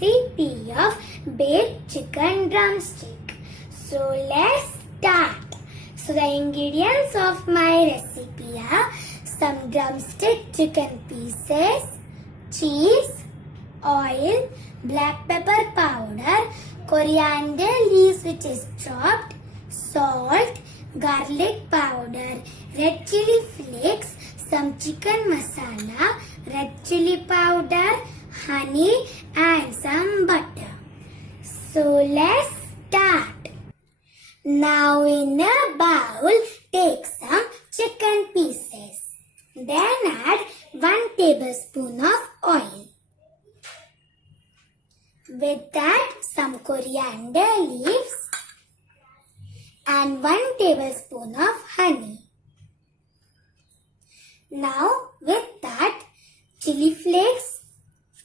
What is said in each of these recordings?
recipe of baked chicken drumstick. So let's start. So the ingredients of my recipe are some drumstick chicken pieces, cheese, oil, black pepper powder, coriander leaves which is chopped, salt, garlic powder, red chili flakes, some chicken masala, red chili powder, honey and some butter. So let's start. Now in a bowl take some chicken pieces. Then add 1 tablespoon of oil. With that some coriander leaves and 1 tablespoon of honey. Now with that chili flakes,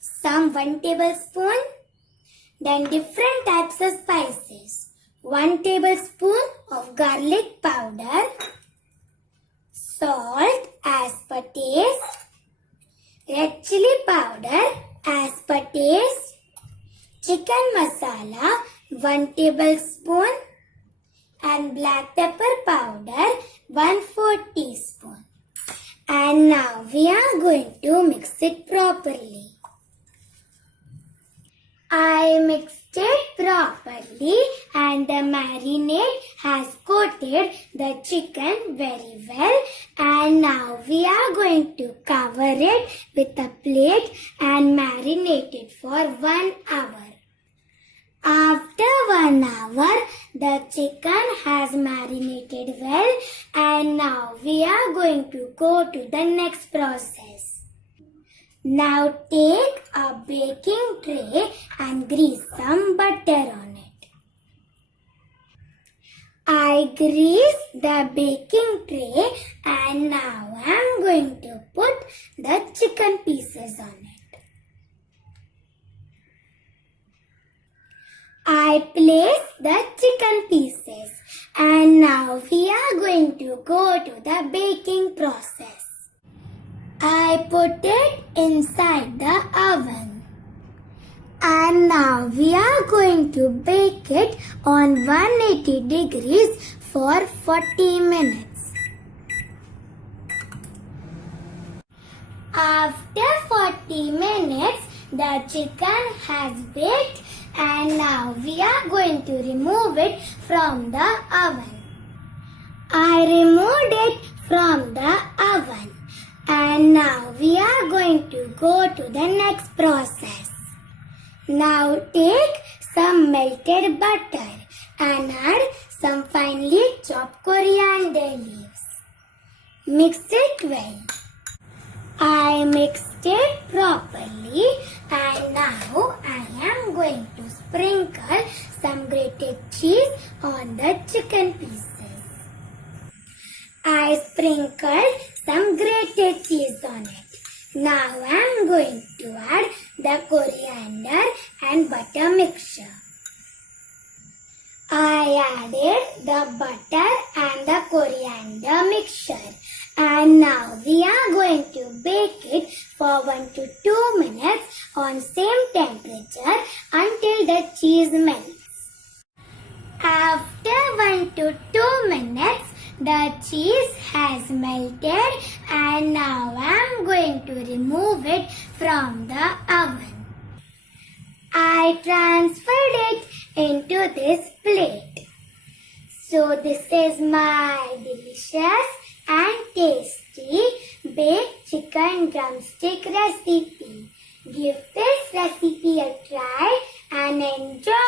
some 1 tablespoon, then different types of spices, 1 tablespoon of garlic powder, salt as per taste, red chili powder as per taste, chicken masala 1 tablespoon and black pepper powder 1/4 teaspoon. And now we are going to mix it properly. I mixed it properly and the marinade has coated the chicken very well, and now we are going to cover it with a plate and marinate it for 1 hour. After 1 hour, the chicken has marinated well, and now we are going to go to the next process. Now take a baking tray and grease some butter on it. I grease the baking tray and now I am going to put the chicken pieces on it. I place the chicken pieces and now we are going to go to the baking process. I put it inside the oven and now we are going to bake it on 180 degrees for 40 minutes. After 40 minutes, the chicken has baked and now we are going to remove it from the oven. I removed it from the oven and now we are going to go to the next process. Now take some melted butter and add some finely chopped coriander leaves. Mix it well. I mixed it properly and now I am going to sprinkle some grated cheese on the chicken pieces. I sprinkled some grated cheese on it. Now I am going to add the coriander and butter mixture. I added the butter and the coriander mixture. And now we are going to bake it for 1 to 2 minutes on same temperature until the cheese melts. After 1 to 2 minutes, the cheese has melted and now I am going to remove it from the oven. I transferred it into this plate. So this is my delicious and tasty baked chicken drumstick recipe. Give this recipe a try and enjoy.